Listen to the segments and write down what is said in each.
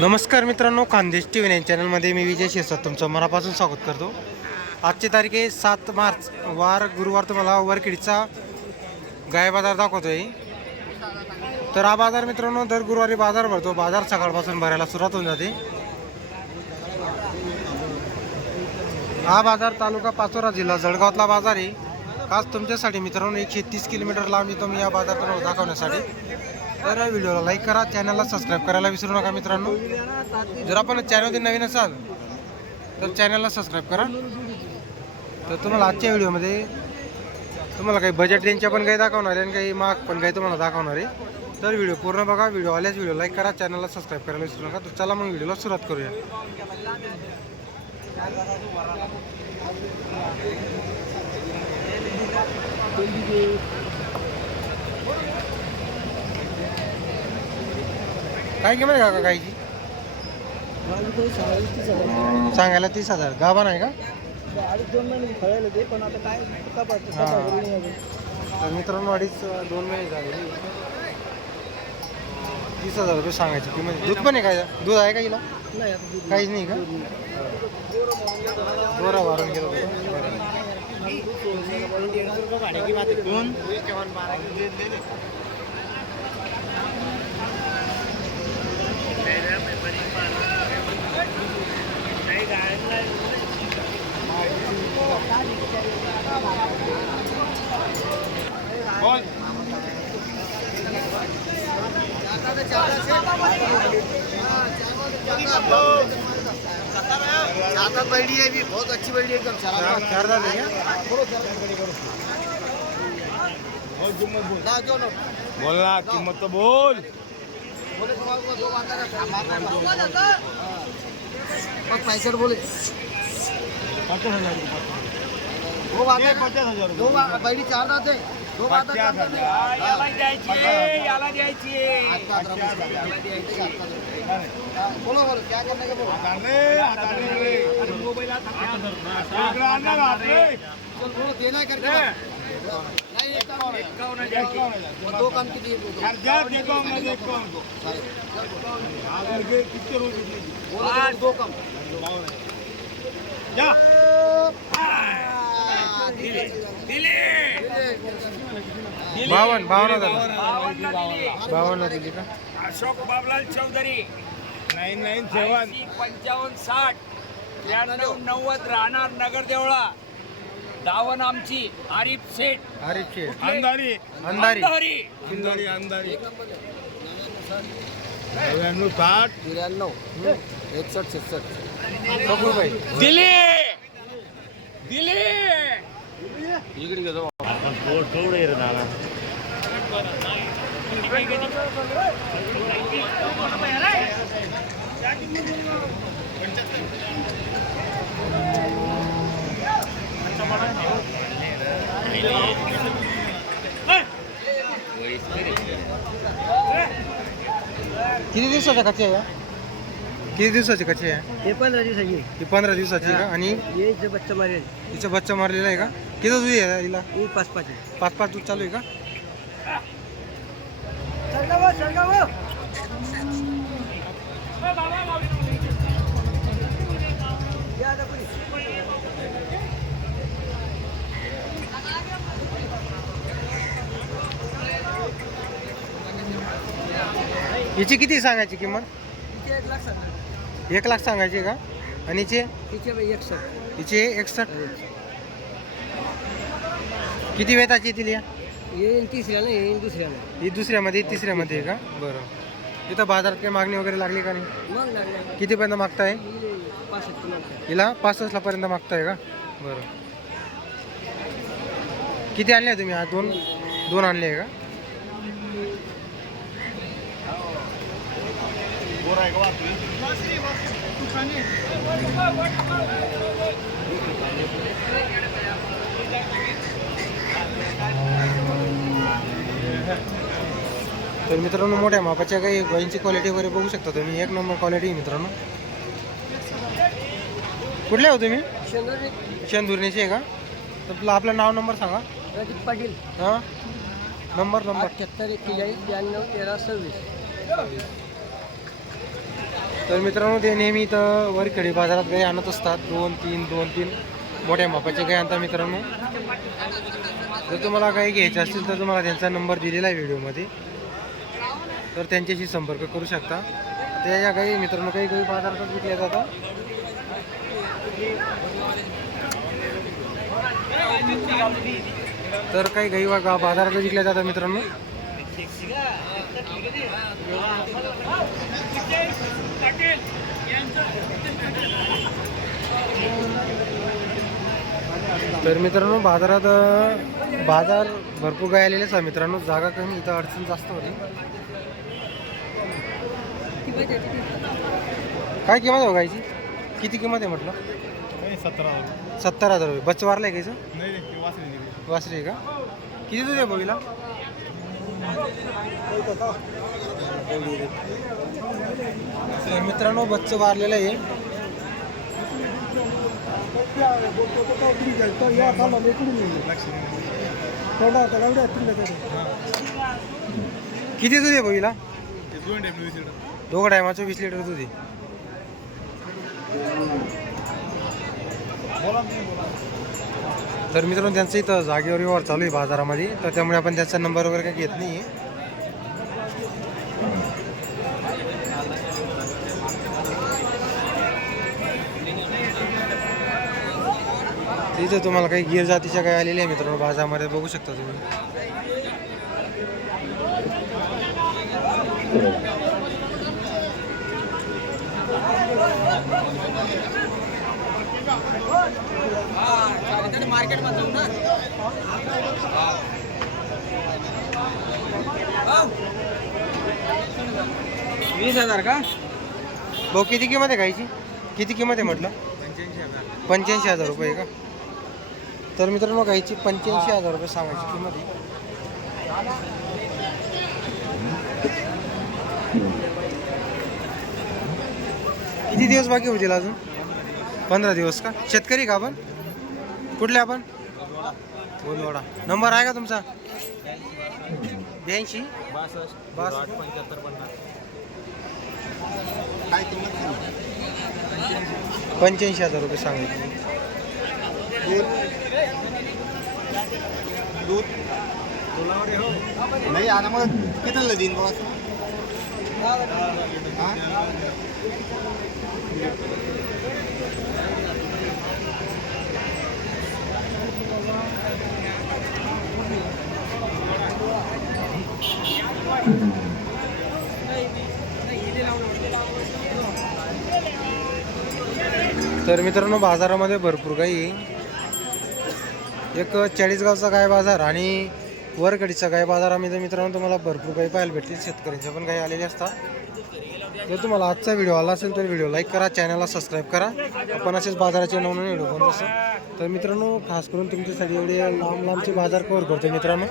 नमस्कार मित्रांनो Khandesh T V nine चॅनलमध्ये मी विजय शिरसाट तुमचं मनापासून स्वागत करतो. आजची तारीख आहे सात मार्च. वार गुरुवार तुम्हाला वरखिडीचा गाय बाजार दाखवतो आहे तर हा बाजार मित्रांनो दर गुरुवारी बाजार भरतो. बाजार सकाळपासून भरायला सुरुवात होऊन जाते. हा बाजार तालुका पाचोरा जिल्हा जळगावातला बाजार आहे. खास तुमच्यासाठी मित्रांनो एकशे तीस किलोमीटर लांब येतो मी या बाजार दाखवण्यासाठी. तर व्हिडिओला लाईक करा चॅनलला सबस्क्राईब करायला विसरू नका मित्रांनो. जर आपण चॅनलमध्ये नवीन असाल तर चॅनलला सबस्क्राईब करा. तर तुम्हाला आजच्या व्हिडिओमध्ये तुम्हाला काही बजेट रेंजच्या पण काही दाखवणार आहे आणि काही माग पण काही तुम्हाला दाखवणार आहे. तर व्हिडिओ पूर्ण बघा व्हिडिओ आल्याच व्हिडिओ लाईक करा चॅनलला सबस्क्राईब करायला विसरू नका. तर चला मग व्हिडिओला सुरुवात करूया. काय किंमत आहे का गायची सांगायला तीस हजार गाभा नाही का अडीच दोन महिने फळायला ते पण आता काय तर मित्रांनो अडीच दोन महिने झाले तीस हजार रुपये सांगायची किंमत दूध पण आहे काय दूध आहे का हिला काहीच नाही का बोरा वारून गेलो ज्यादा बैडी है भी बहुत अच्छी बैडी है एकदम चार चार झाले का ना जो नो बोल. ना किंमत तो बोल. बोले तो आपको दो बात है बस पैसे बोले दो बात है पचास हजार। दो बात बैडी चार दाते दो बात है। पचास हजार याला द्यायची बोलो बोलो क्या करने के बोलो? हाताने हाताने रे. इकडं आण ना हात रे. चल बोलो देना है करके। नहीं एक काम है। और दो काम की दिए बोलो देतो देतो. हजार घे, किती रोज येते? बोलो दो काम। जा. बावन्न बावन्न झालं. बावन्न दिली. का? Ashok Bablal Chaudhary. Nine nine seven. पंचावन्न साठ. त्र्याण्णव नव्वद राहणार नगर देवळा दावण आमची आरिफ शेठ. आरिफशे अंधारी. अंधारी. अंधारी. अंधारी अंधारी. नव्याण्णव साठ. तिरानव एकसठ छत्सष्ट बकुळबाई दिली दिली किती दिवसाच्या कच्ची आहे या? किती दिवसाची कच्ची आहे? हे पंधरा दिवसाची. ही पंधरा दिवसाची आहे का? आणि ये जे बच्चा मारेल. तिचा बच्चा मारलेला आहे का? किती दूध आहे हिला? ही पाच पाच आहे. पाच पाच दूध चालू आहे का? हिची किती सांगायची किंमत? तिचे एक लाख सांगा. एक लाख सांगायची का? आणि हिचे तिचे एकसष्ट हिचे एकसष्ट किती वेताची येतील या? येईन तिसऱ्यानं येईन दुसऱ्यानं ही दुसऱ्यामध्ये ही तिसऱ्यामध्ये आहे का? बरं. तिथं बाजारात काही मागणी वगैरे लागली का नाही? मग लागला. कितीपर्यंत मागताय? पासष्ट नंतर हिला पासष्टला पर्यंत मागताय का? बरं. किती आणले तुम्ही? हा दोन दोन आणले आहे तर मित्रांनो मोठ्या मापाच्या काही गायींची क्वालिटी वगैरे बघू शकता तुम्ही. एक नंबर क्वालिटी आहे मित्रांनो. कुठले हो तुम्ही? शेंदुर्णीचे आहे का? तर आपलं आपलं नाव नंबर सांगा. प्रदीप पाटील. हां? नंबर नंबर अठ्याहत्तर एक्केचाळीस ब्याण्णव तेरा सव्वीस. तर मित्रांनो ते नेहमी इथं वरखेडी बाजारात गाई आणत असतात. दोन तीन दोन तीन मोठ्या मापाचे गाई आणतात मित्रांनो. जर तुम्हाला काही घ्यायचे असतील तर तुम्हाला त्यांचा नंबर दिलेला आहे व्हिडिओमध्ये. तर त्यांच्याशी संपर्क करू शकता. त्या या गाई मित्रांनो काही गाई बाजारातच विकल्या जातात. तर काही गाई बा- बाजारात विकल्या जातात मित्रांनो. तर मित्रांनो बाजारात बाजार भरपूर गाय आलेलेच आहे मित्रांनो. जागा कमी इथं अडचण जास्त होती. काय किंमत आहे हो गायची किती किंमत आहे म्हटलं? सत्तर हजार रुपये. बच्च वारलं आहे गायचं वासरी आहे का? किती दूध आहे बघीला तर मित्रांनो बच्च वारलेलं आहे. किती दूध आहे बघीला दोघं टायमाचं वीस लिटर दूध आहे. तर मित्रांनो त्यांचं इथं जागेवर व्यवहार चालू आहे बाजारामध्ये तर त्यामुळे आपण त्याचा नंबर वगैरे काही घेत नाही इथं तुम्हाला काही गिर जातीच्या काही आलेल्या आहे मित्रांनो बाजारामध्ये? बघू शकता तुम्ही. वीस हजार का? भाऊ किती किंमत आहे गायची किती किंमत आहे म्हटलं? पंच्याऐंशी हजार. रुपये का? तर मित्रांनो गायची पंच्याऐंशी हजार रुपये सांगायची किंमत आहे. किती दिवस बाकी होतील अजून? पंधरा दिवस का? शेतकरी का आपण? कुठले आपण? बोलवाडा नंबर आहे का तुमचा? ब्याऐंशी? बासष्ट. पंच्याऐंशी हजार रुपये सांगायचे. नाही आता मग किती दिन बस तर मित्रांनो बाजारामध्ये भरपूर काही. एक चाळीसगावचा गाय बाजार आणि वरकडीचा गाय बाजारामध्ये मित्रांनो तुम्हाला भरपूर काही पाहायला भेटतील शेतकऱ्यांच्या पण काही आलेले असतात जर तुम्हाला आजचा व्हिडिओ आला असेल तर व्हिडिओ लाईक करा चॅनलला सबस्क्राईब करा आपण असेच बाजाराचे नवनवीन व्हिडिओ बनवत असतो तर मित्रांनो खास करून तुमच्यासाठी एवढे लांब लांबचे बाजार कवर करतो मित्रांनो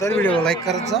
तर व्हिडिओला लाईक करत जा